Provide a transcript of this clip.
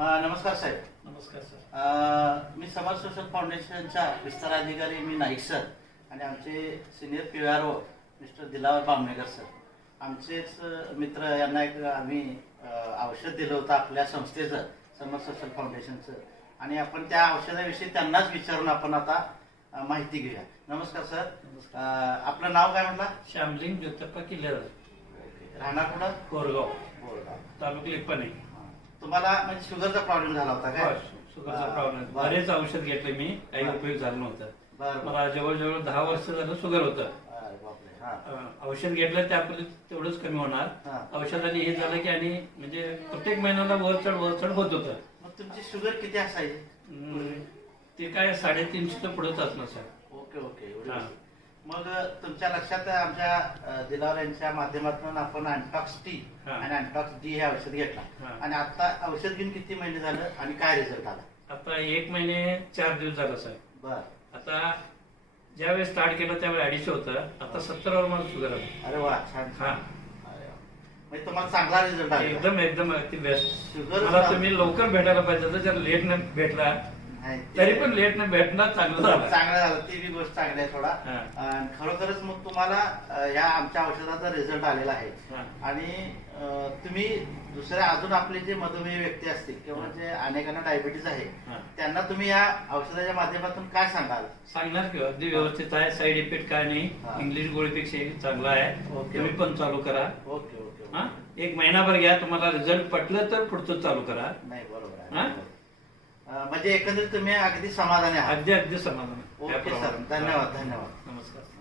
नमस्कार साहेब नमस्कार सर मी समाज सोशल फाउंडेशनच्या विस्तार अधिकारी मी नाईक सर आणि आमचे senior P R O mister Dilawar Bamnekar sir आमचेच मित्र यांना एक आम्ही औषध दिलं होतं आपल्या संस्थेचं समाज सोशल फाउंडेशनचं आणि आपण त्या औषधाविषयी त्यांनाच विचारून आपण आता माहिती घेऊया नमस्कार सर आपलं नाव काय म्हटलं श्यामलिंग ज्योतप्पा किल्लेदार राहणार कुठं कोरगाव बोरगाव तालुक्यात पण आहे तुम्हाला म्हणजे शुगरचा प्रॉब्लेम झाला होता काय शुगरचा प्रॉब्लेम बरेच औषध घेतले मी काही उपयोग झाला नव्हता मला जवळजवळ दहा वर्ष झालं शुगर होतं औषध घेतलं त्यापूर्वी तेवढंच कमी होणार औषधाने हे झालं की आणि म्हणजे प्रत्येक महिन्याला वर चढ वर चढ होत होत मग तुमची शुगर किती असायची ते काय साडेतीनशे तर पुढेच असणार सर ओके ओके मग तुमच्या लक्षात आमच्या दिलावर यांच्या माध्यमातून आपण अँटॉक्स टी आणि अँटॉक्स डी हे औषध घेतला आणि आता औषध घेऊन किती महिने झालं आणि काय रिझल्ट आला आता एक महिने चार दिवस झालं सर बर आता ज्यावेळेस स्टार्ट केलं त्यावेळेस अडीचशे होतं आता वर मला शुगर आलं अरे वा छान हा म्हणजे तुम्हाला चांगला रिझल्ट एकदम एकदम अगदी बेस्ट शुगर तुम्ही लवकर भेटायला पाहिजे जर लेट न भेटला नाही तरी पण लेट नाही भेटणार चांगलं झालं चांगलं झालं ती बी गोष्ट चांगली आहे थोडा खरोखरच मग तुम्हाला या आमच्या औषधाचा रिझल्ट आलेला आहे आणि तुम्ही दुसऱ्या अजून आपले जे मधुमेह व्यक्ती असतील किंवा जे अनेकांना डायबिटीज आहे त्यांना तुम्ही या औषधाच्या माध्यमातून काय सांगाल सांगणार की अगदी व्यवस्थित आहे साईड इफेक्ट काय नाही इंग्लिश गोळीपेक्षा चांगला आहे तुम्ही पण चालू करा ओके ओके एक महिनाभर घ्या तुम्हाला रिझल्ट पटलं तर पुढचं चालू करा नाही बरोबर म्हणजे एकंदरीत तुम्ही अगदी समाधानी आहात अगदी अगदी समाधान ओके सर धन्यवाद धन्यवाद नमस्कार